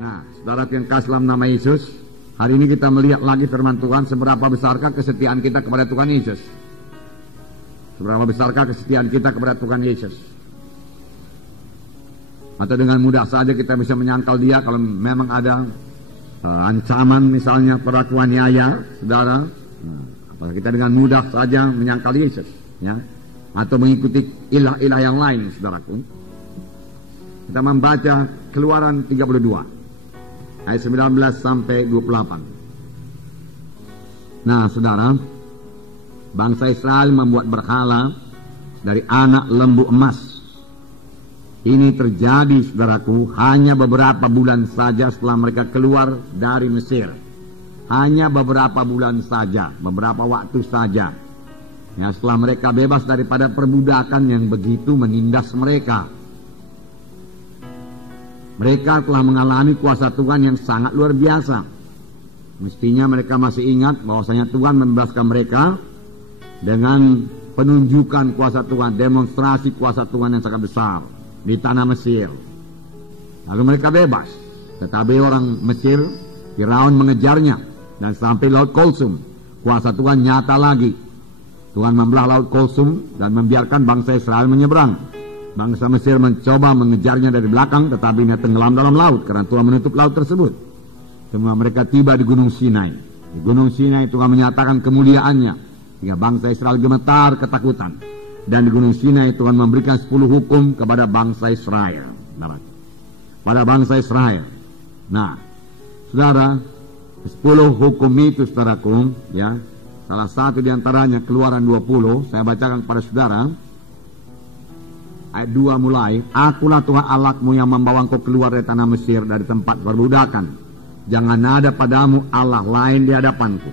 Nah, saudara yang kasih dalam nama Yesus, hari ini kita melihat lagi firman Tuhan, seberapa besarkah kesetiaan kita kepada Tuhan Yesus. Seberapa besarkah kesetiaan kita kepada Tuhan Yesus. Atau dengan mudah saja kita bisa menyangkal dia kalau memang ada ancaman misalnya perlakuan niaya, saudara. Apakah kita dengan mudah saja menyangkal Yesus, ya? Atau mengikuti ilah-ilah yang lain, saudaraku. Kita membaca Keluaran 32 ayat 19 sampai 28. Nah, saudara, bangsa Israel membuat berhala dari anak lembu emas. Ini terjadi, saudaraku, hanya beberapa bulan saja setelah mereka keluar dari Mesir. Hanya beberapa bulan saja, beberapa waktu saja. Ya, setelah mereka bebas daripada perbudakan yang begitu menindas mereka. Mereka telah mengalami kuasa Tuhan yang sangat luar biasa. Mestinya mereka masih ingat bahwasanya Tuhan membebaskan mereka dengan penunjukan kuasa Tuhan, demonstrasi kuasa Tuhan yang sangat besar di tanah Mesir. Lalu mereka bebas, tetapi orang Mesir, Firaun mengejarnya dan sampai Laut Kulsum. Kuasa Tuhan nyata lagi. Tuhan membelah Laut Kulsum dan membiarkan bangsa Israel menyeberang. Bangsa Mesir mencoba mengejarnya dari belakang, tetapi dia tenggelam dalam laut karena Tuhan menutup laut tersebut. Semua mereka tiba di Gunung Sinai. Di Gunung Sinai Tuhan menyatakan kemuliaannya sehingga bangsa Israel gemetar ketakutan. Dan di Gunung Sinai Tuhan memberikan 10 hukum kepada bangsa Israel. Pada bangsa Israel. Nah, saudara, 10 hukum itu, saudaraku, ya, salah satu diantaranya Keluaran 20. Saya bacakan kepada saudara. Ayat 2 mulai, Akulah Tuhan Allahmu yang membawa engkau keluar dari tanah Mesir, dari tempat perbudakan. Jangan ada padamu Allah lain di hadapanku.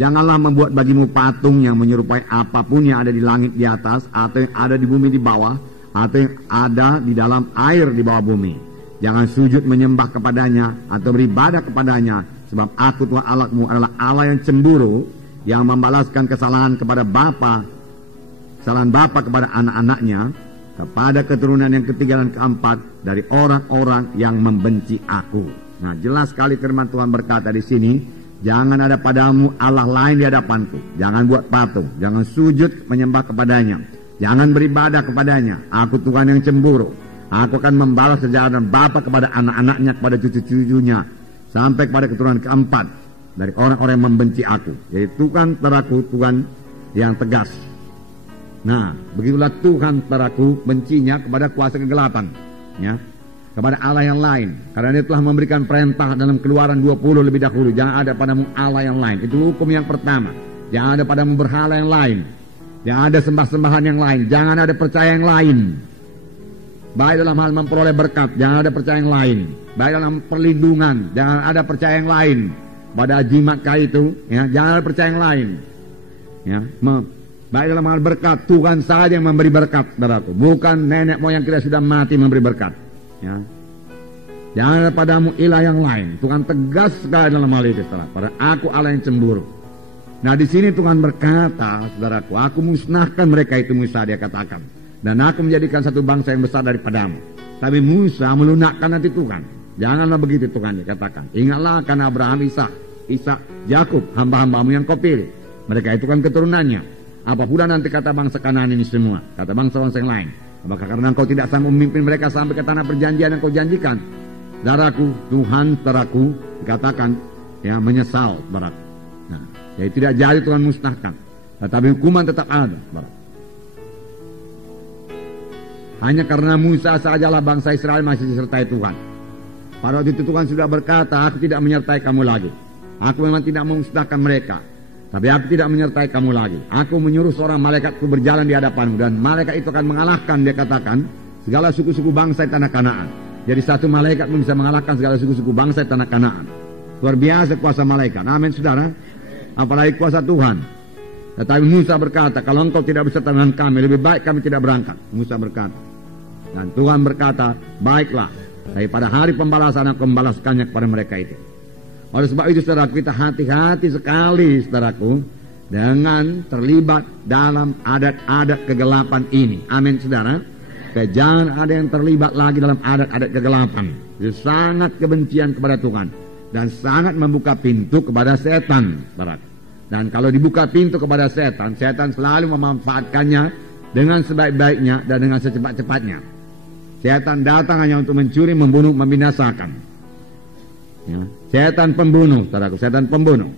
Janganlah membuat bagimu patung yang menyerupai apapun yang ada di langit di atas, atau yang ada di bumi di bawah, atau yang ada di dalam air di bawah bumi. Jangan sujud menyembah kepadanya atau beribadah kepadanya, sebab aku Tuhan Allahmu adalah Allah yang cemburu, yang membalaskan kesalahan kepada kesalahan bapa kepada anak-anaknya, kepada keturunan yang ketiga dan keempat dari orang-orang yang membenci aku. Nah, jelas sekali firman Tuhan berkata di sini, jangan ada padamu Allah lain di hadapanku. Jangan buat patung, jangan sujud menyembah kepadanya, jangan beribadah kepadanya. Aku Tuhan yang cemburu. Aku akan membalas kejahatan bapa kepada anak-anaknya, kepada cucu-cucunya, sampai kepada keturunan keempat dari orang-orang yang membenci aku. Jadi Tuhan teraku, Tuhan yang tegas. Nah, begitulah Tuhan teraku bencinya kepada kuasa kegelapan, ya, kepada Allah yang lain. Karena dia telah memberikan perintah dalam Keluaran 20 lebih dahulu, jangan ada padamu Allah yang lain. Itu hukum yang pertama. Jangan ada padamu berhala yang lain, jangan ada sembah-sembahan yang lain, jangan ada percaya yang lain. Baik dalam hal memperoleh berkat, jangan ada percaya yang lain. Baik dalam perlindungan, jangan ada percaya yang lain. Pada jimat kah itu, ya, jangan ada percaya yang lain, ya. Baik dalam hal berkat, Tuhan saja yang memberi berkat, saudaraku. Bukan nenek moyang kita sudah mati memberi berkat, ya. Jangan ada padamu ilah yang lain. Tuhan tegas sekali dalam hal itu, saudara. Pada aku Allah yang cemburu. Nah, di sini Tuhan berkata, saudaraku, aku musnahkan mereka itu, Musa dia katakan, dan aku menjadikan satu bangsa yang besar daripadamu. Tapi Musa melunakkan nanti Tuhan. Janganlah begitu, Tuhan dia katakan. Ingatlah akan Abraham, Ishak, Yakub, hamba-hambamu yang kau pilih. Mereka itu kan keturunannya. Apa pula nanti kata bangsa Kanaan ini semua, kata bangsa-bangsa yang lain. Apakah karena engkau tidak sanggup memimpin mereka sampai ke tanah perjanjian yang kau janjikan? Saudaraku, Tuhan teraku dikatakan, ya, menyesal, saudaraku. Nah, jadi tidak jadi Tuhan musnahkan, tetapi hukuman tetap ada, saudaraku. Hanya karena Musa sajalah bangsa Israel masih disertai Tuhan. Pada waktu itu Tuhan sudah berkata, aku tidak menyertai kamu lagi. Aku memang tidak memusnahkan mereka, tapi aku tidak menyertai kamu lagi. Aku menyuruh seorang malaikatku berjalan di hadapanmu, dan malaikat itu akan mengalahkan, dia katakan, segala suku-suku bangsa di tanah Kanaan. Jadi satu malaikat pun bisa mengalahkan segala suku-suku bangsa di tanah Kanaan. Luar biasa kuasa malaikat. Amin, saudara. Apalagi kuasa Tuhan. Tetapi Musa berkata, kalau engkau tidak beserta dengan kami, lebih baik kami tidak berangkat. Musa berkata. Dan Tuhan berkata, baiklah, daripada hari pembalasan aku membalaskannya kepada mereka itu. Oleh sebab itu, saudara, kita hati-hati sekali, saudaraku, dengan terlibat dalam adat-adat kegelapan ini. Amin, saudara. Jangan ada yang terlibat lagi dalam adat-adat kegelapan. Itu sangat kebencian kepada Tuhan dan sangat membuka pintu kepada setan, saudara. Dan kalau dibuka pintu kepada setan, setan selalu memanfaatkannya dengan sebaik-baiknya dan dengan secepat-cepatnya. Setan datang hanya untuk mencuri, membunuh, membinasakan. Ya, setan pembunuh, saudaraku, setan pembunuh.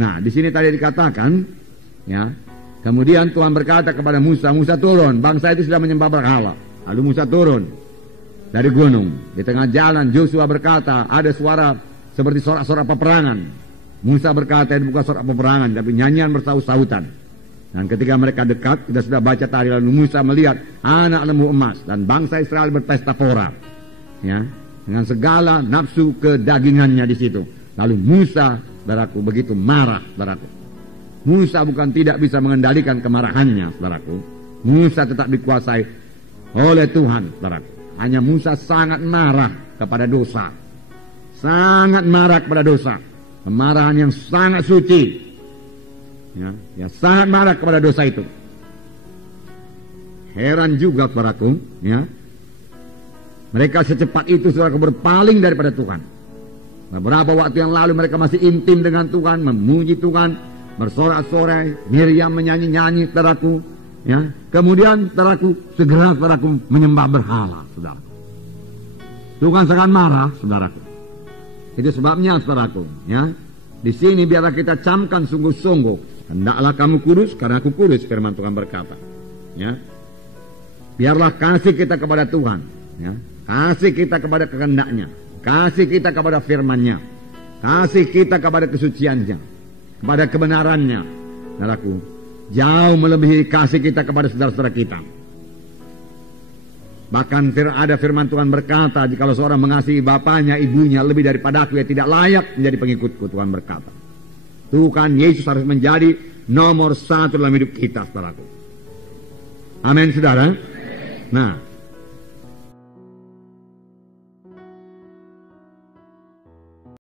Nah, di sini tadi dikatakan, ya, kemudian Tuhan berkata kepada Musa, Musa turun, bangsa itu sudah menyembah berhala. Lalu Musa turun dari gunung. Di tengah jalan Joshua berkata, ada suara seperti sorak-sorak peperangan. Musa berkata, itu bukan sorak peperangan, tapi nyanyian bersaut-sautan. Dan ketika mereka dekat, kita sudah baca tadi, lalu Musa melihat anak lembu emas dan bangsa Israel berpesta pora, ya, dengan segala nafsu kedagingannya di situ. Lalu Musa, saudaraku, begitu marah, saudaraku. Musa bukan tidak bisa mengendalikan kemarahannya, saudaraku. Musa tetap dikuasai oleh Tuhan, saudaraku. Hanya Musa sangat marah kepada dosa, sangat marah kepada dosa. Kemarahan yang sangat suci, ya sangat marah kepada dosa itu. Heran juga saudaraku, ya, mereka secepat itu saudaraku berpaling daripada Tuhan. Beberapa waktu yang lalu mereka masih intim dengan Tuhan, memuji Tuhan, bersorak-sorai, Miriam menyanyi-nyanyi saudaraku, ya. Kemudian saudaraku segera saudaraku menyembah berhala, saudara. Tuhan sangat marah, saudaraku. Itu sebabnya saudaraku, ya, di sini biarlah kita camkan sungguh-sungguh, hendaklah kamu kudus karena aku kudus, firman Tuhan berkata, ya. Biarlah kasih kita kepada Tuhan, ya, kasih kita kepada kehendaknya, kasih kita kepada firman-Nya, kasih kita kepada kesuciannya, kepada kebenarannya, saudaraku, jauh melebihi kasih kita kepada saudara-saudara kita. Bahkan ada firman Tuhan berkata, jikalau seorang mengasihi bapaknya, ibunya lebih daripada aku, ia tidak layak menjadi pengikutku, Tuhan berkata. Tuhan Yesus harus menjadi nomor satu dalam hidup kita, saudaraku. Amin, saudara. Nah,